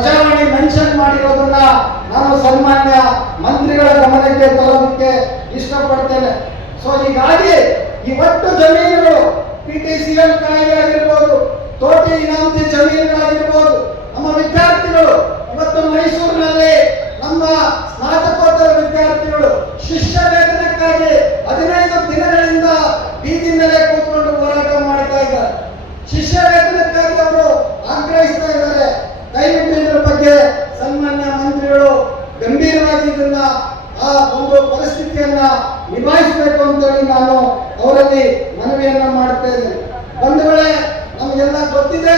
Prajavani mention ಮಾಡಿರೋದನ್ನ ನಾನು ಸನ್ಮಾನ್ಯ ಮಂತ್ರಿಗಳ ಗಮನಕ್ಕೆ ತರೋದಕ್ಕೆ ಇಷ್ಟಪಡ್ತೇನೆ. ಸೊ ಹೀಗಾಗಿ ಈ ಒಟ್ಟು ಜಮೀನುಗಳು PTCL ಕಾಯ್ದೆ ಆಗಿರ್ಬೋದು, ತೋಟಿ ಇನಾಮತಿ ಜಮೀನುಗಳಾಗಿರ್ಬೋದು, ನಮ್ಮ ವಿದ್ಯಾರ್ಥಿಗಳು ಇವತ್ತು ಮೈಸೂರಿನಲ್ಲಿ ನಮ್ಮ ಸ್ನಾತಕೋತ್ತರ ವಿದ್ಯಾರ್ಥಿಗಳು ಶಿಷ್ಯ ವೇತನಕ್ಕಾಗಿ 15 ದಿನಗಳಿಂದ ಬೀದಿ ಮೇಲೆ ಕೂತ್ಕೊಂಡು ಹೋರಾಟ ಮಾಡ್ತಾ ಇದ್ದಾರೆ. ಶಿಷ್ಯ ವೇತನಕ್ಕಾಗಿ ಅವರು ಆಗ್ರಹಿಸ್ತಾ ಇದ್ದಾರೆ. ದಯವಿಟ್ಟು ಇದರ ಬಗ್ಗೆ ಸನ್ಮಾನ್ಯ ಮಂತ್ರಿಗಳು ಗಂಭೀರವಾಗಿ ಇದನ್ನ ಆ ಒಂದು ಪರಿಸ್ಥಿತಿಯನ್ನ ನಿಭಾಯಿಸಬೇಕು ಅಂತೇಳಿ ನಾನು ಅವರಲ್ಲಿ ಮನವಿಯನ್ನ ಮಾಡ್ತೇನೆ. ಬಂಧುಗಳೇ, ನಮಗೆಲ್ಲ ಗೊತ್ತಿದೆ,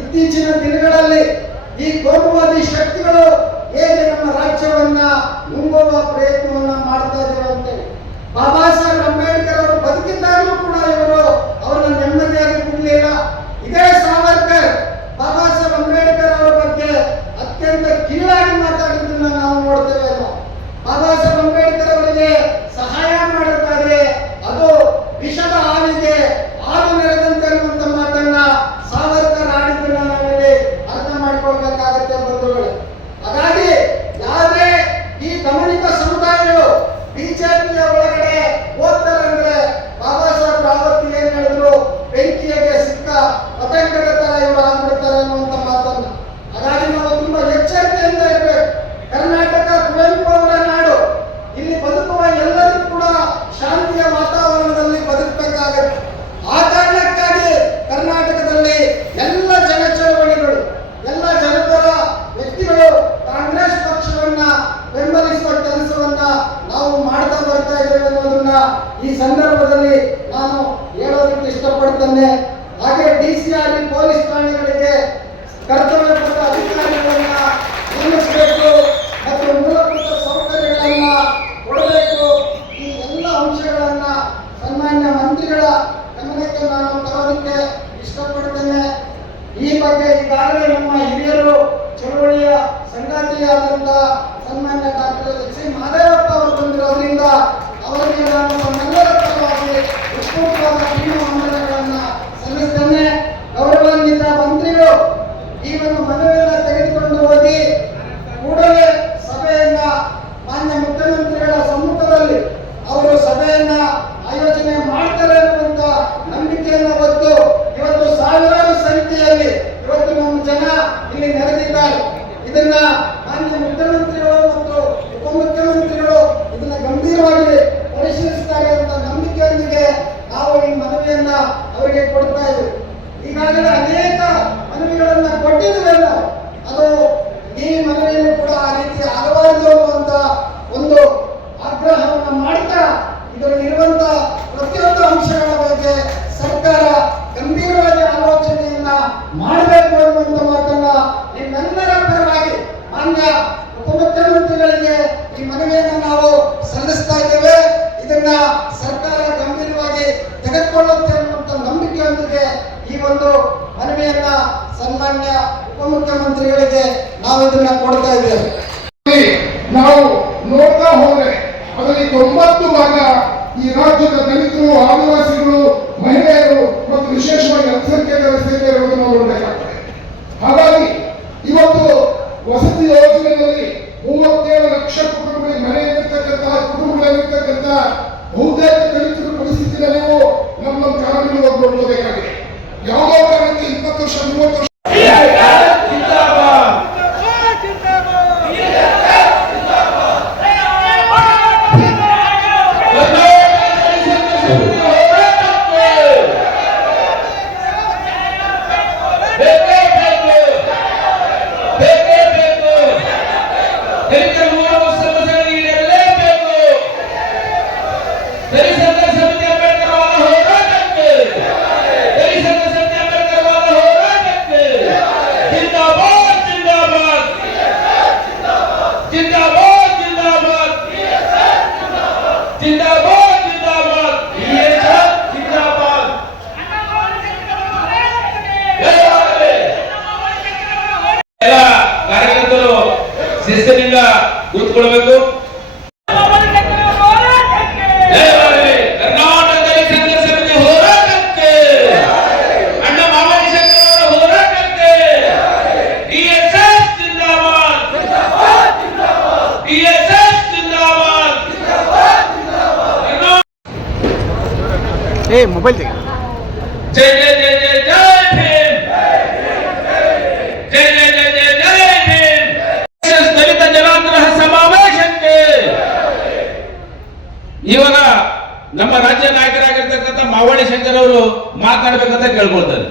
ಇತ್ತೀಚಿನ ದಿನಗಳಲ್ಲಿ ಈ ಕೋಮುವಾದಿ ಶಕ್ತಿಗಳು ಹೇಗೆ ನಮ್ಮ ರಾಜ್ಯವನ್ನ ನುಂಗುವ ಪ್ರಯತ್ನವನ್ನ ಮಾಡ್ತಾ ಇದ್ದಾರೆ ಅಂತೇಳಿ. ಬಾಬಾ ಸಾಹೇಬ್ ಅಂಬೇಡ್ಕರ್ ಅವರು ಬದುಕಿದ್ದಾಗಲೂ ಕೂಡ ಇವರು ಅವರನ್ನ ನೆಮ್ಮದಿಯಾಗಿ ಬಿಡಲಿಲ್ಲ. ಇದೇ ಸಾವರ್ಕರ್ ಬಾಬಾ ಸಾಹೇಬ್ ಅಂಬೇಡ್ಕರ್ ಅವರ ಬಗ್ಗೆ ಅತ್ಯಂತ ಕೀಳಾಗಿ ಮಾತಾಡಿದ್ದನ್ನ ನಾವು ನೋಡ್ತೇವೆ. ಬಾಬಾ ಸಾಹೇಬ್ ಅಂಬೇಡ್ಕರ್ ಅವರಿಗೆ ಸಹಾಯ ಮಾಡುತ್ತಾರೆ, ಅದು ವಿಷದ ಹಾವಿಗೆ ಹಾಲು ನೆರೆದಂತೆ ಅನ್ನುವಂತ ಮಾತನ್ನ ಸಾವರ್ಕರ್ ಆಡಿದ್ದನ್ನ ನಾವಿಲ್ಲಿ ಅರ್ಥ ಮಾಡ್ಕೊಳ್ಬೇಕಾಗತ್ತೆ ಬಂಧುಗಳು. ಹಾಗಾಗಿ ಯಾರೇ ಈ ದಮನಿತ ಸಮುದಾಯಗಳು ಬಿಜೆಪಿಯ ಒಳಗಡೆ ಹೋಗ್ತಾರಂದ್ರೆ ಬಾಬಾ ಸಾಹೇಬ್ ರಾವತ್ ಏನ್ ಹೇಳಿದ್ರು, ಬೆಂಕಿಗೆ ಸಿಕ್ಕ ಪತಂಗದ ತರ ಇವರು ಆಗ್ಬಿಡ್ತಾರೆ ಅನ್ನುವಂತ ಮಾತನ್ನ. ಹಾಗಾಗಿ ನಾವು ತುಂಬಾ ಎಚ್ಚರಿಕೆಯಿಂದ ಇರಬೇಕು. ಕರ್ನಾಟಕ ಕುವೆಂಪು ಅವರ ನಾಡು, ಇಲ್ಲಿ ಬದುಕುವ ಎಲ್ಲರಿಗೂ ಕೂಡ ಶಾಂತಿಯ ವಾತಾವರಣದಲ್ಲಿ ಬದುಕಬೇಕಾಗತ್ತೆ. ಆ ಕಾರಣಕ್ಕಾಗಿ ಕರ್ನಾಟಕದಲ್ಲಿ ಎಲ್ಲ ಜನ ಚಳವಳಿಗಳು, ಎಲ್ಲ ಜನಪರ ವ್ಯಕ್ತಿಗಳು ಕಾಂಗ್ರೆಸ್ ಪಕ್ಷವನ್ನ ಬೆಂಬಲಿಸುವ ಕೆಲಸವನ್ನ ನಾವು ಮಾಡ್ತಾ ಬರ್ತಾ ಇದ್ದೇವೆ ಅನ್ನೋದನ್ನ ಈ ಸಂದರ್ಭದಲ್ಲಿ ನಾನು ಹೇಳೋದಕ್ಕೆ ಇಷ್ಟಪಡ್ತೇನೆ. ಹಾಗೆ DCRE ಪೊಲೀಸ್ ಠಾಣೆಗಳಿಗೆ ಕರ್ತವ್ಯ ಪಟ್ಟ ಅಧಿಕಾರಿಗಳನ್ನ ನೇಮಿಸಬೇಕು ಮತ್ತು ಮೂಲಭೂತ ಸೌಕರ್ಯಗಳನ್ನ ಕೊಡಬೇಕು. ಈ ಎಲ್ಲ ಅಂಶಗಳನ್ನ ಸನ್ಮಾನ್ಯ ಮಂತ್ರಿಗಳ ಗಮನಕ್ಕೆ ನಾನು ತರೋದಕ್ಕೆ ಇಷ್ಟಪಡ್ತೇನೆ. ಈ ಬಗ್ಗೆ ಈಗಾಗಲೇ ನಮ್ಮ ಹಿರಿಯರು ಚಳವಳಿಯ ಸಂಗಾತಿಯಾದಂತ ಸನ್ಮಾನ್ಯ ಡಾಕ್ಟರ್ H.C. ಮಹದೇವಪ್ಪ ಅವರು ಬಂದಿರೋದ್ರಿಂದ ಅವರಿಗೆ ನಾನು ನಮ್ಮೆಲ್ಲರ ಪರವಾಗಿ ಉತ್ಪೂರ್ವವಾದ ವಂದನೆಗಳನ್ನ ಸಲ್ಲಿಸ್ತೇನೆ. ಗೌರವಾನ್ವಿತ ಮಂತ್ರಿಗಳು ಈ ಒಂದು ಮನವಿಯನ್ನ ತೆಗೆದುಕೊಂಡು ಹೋಗಿ ಕೂಡಲೇ ಸಭೆಯನ್ನ ಮಾನ್ಯ ಮುಖ್ಯಮಂತ್ರಿಗಳ ಸಮ್ಮುಖದಲ್ಲಿ ಅವರು ಸಭೆಯನ್ನ ಆಯೋಜನೆ ಮಾಡ್ತಾರೆ ಅನ್ನುವಂತ ನಂಬಿಕೆಯನ್ನು ಹೊತ್ತು ಇವತ್ತು ಸಾವಿರಾರು ಸಂಖ್ಯೆಯಲ್ಲಿ ಇವತ್ತು ನಮ್ಮ ಜನ ಇಲ್ಲಿ ನೆರೆದಿದ್ದಾರೆ. ಇದನ್ನ ಮಾನ್ಯ ಮುಖ್ಯಮಂತ್ರಿಗಳು ಮತ್ತು ಉಪಮುಖ್ಯಮಂತ್ರಿಗಳು ಇದನ್ನ ಗಂಭೀರವಾಗಿ ಪರಿಶೀಲಿಸುತ್ತಾರೆ ಅಂತ ನಂಬಿಕೆಯೊಂದಿಗೆ ನಾವು ಈ ಮನವಿಯನ್ನ ಅವರಿಗೆ ಕೊಡ್ತಾ ಇದ್ದೇವೆ. ಈಗಾಗಲೇ ಅನೇಕ ಮನವಿಗಳನ್ನ ಕೊಟ್ಟಿದ್ದೇವೆ ನಾವು. ಅದು ಈ ಮನವಿಯನ್ನು ಕೂಡ ಆ ರೀತಿ ಆಗಬಾರದು ಅನ್ನುವಂತ ಒಂದು ಆಗ್ರಹವನ್ನ ಮಾಡ್ತಾ ಇದರಲ್ಲಿರುವಂತ ಪ್ರತಿಯೊಂದು ಅಂಶಗಳ ಬಗ್ಗೆ ಸರ್ಕಾರ ಗಂಭೀರವಾದ ಆಲೋಚನೆಯನ್ನ ಮಾಡಬೇಕು ಅನ್ನುವಂತ ಮಾತನ್ನ ನಿಮ್ಮೆಲ್ಲರ ಪರವಾಗಿ ಮಾನ್ಯ ಉಪಮುಖ್ಯಮಂತ್ರಿಗಳಿಗೆ ಈ ಮನವಿಯನ್ನು ನಾವು ಸಲ್ಲಿಸ್ತಾ ಇದ್ದೇವೆ. ಇದನ್ನ ಸರ್ಕಾರ ಗಂಭೀರವಾಗಿ ತೆಗೆದುಕೊಳ್ಳುತ್ತೆ ಅನ್ನುವಂತ ನಂಬಿಕೆಯೊಂದಿಗೆ ಈ ಒಂದು ಮನವಿಯನ್ನ ಸನ್ಮಾನ್ಯ ಉಪಮುಖ್ಯಮಂತ್ರಿಗಳಿಗೆ ನಾವು ಇದನ್ನ ಕೊಡ್ತಾ ಇದ್ದೇವೆ. ನಾವು ನೋಡ್ತಾ ಹೋದ್ರೆ ಅದರಲ್ಲಿ 90 ಭಾಗ ಈ ರಾಜ್ಯದ ದಲಿತರು, ಆದಿವಾಸಿಗಳು, ಮಹಿಳೆಯರು ಮತ್ತು ವಿಶೇಷವಾಗಿ ಅಲ್ಪಸಂಖ್ಯಾತರ ಸೇವೆ ಇರುವುದನ್ನು ನಾವು ನೋಡಬೇಕಾಗ್ತದೆ. ಹಾಗಾಗಿ ಇವತ್ತು ವಸತಿ ಯೋಜನೆಯಲ್ಲಿ 37 ಲಕ್ಷ ಕುಟುಂಬಗಳಿಗೆ ಮನೆ ಇರ್ತಕ್ಕಂತಹ ಕುಟುಂಬಗಳಿರ್ತಕ್ಕಂಥ ಬಹುತೇಕ ದಲಿತರ ಪರಿಸ್ಥಿತಿನ ನೀವು ನಮ್ಮ ಕಾರಣಗಳು ನೋಡಬೇಕಾಗಿದೆ. ಯಾವುದೋ ಕಾರಣಕ್ಕೆ 20 ವರ್ಷ 30 ವರ್ಷ ಶಿಸ್ತಿನಿಂದ ಕೂತ್ಕೊಳ್ಬೇಕು. ಕರ್ನಾಟಕದಲ್ಲಿ ಸಂಘ ಸಮಿತಿ ಹೋರಾಟಕ್ಕೆ, ಅಣ್ಣ ಮಾಮಾಜಿ ಶಂಕರ್ ಅವರ ಹೋರಾಟಕ್ಕೆ DSS ಜಿಂದಾಬಾದ್. ಮೊಬೈಲ್ ತೆಗೆ. ಜೈ ಜೈ ಜೈ ಜೈ ಜೈ ಭೀಮ್. ಜೈ ಜೈ ಜೈ ಜೈ ಜೈ ಭೀಮ್. ದಲಿತ ಜನಾಂಗದ ಸಮಾವೇಶಕ್ಕೆ ಇವಾಗ ನಮ್ಮ ರಾಜ್ಯ ನಾಯಕರಾಗಿರ್ತಕ್ಕಂಥ ಮಾವಳಿ ಶಂಕರ್ ಅವರು ಮಾತನಾಡಬೇಕಂತ ಕೇಳ್ಕೊಳ್ತಾರೆ.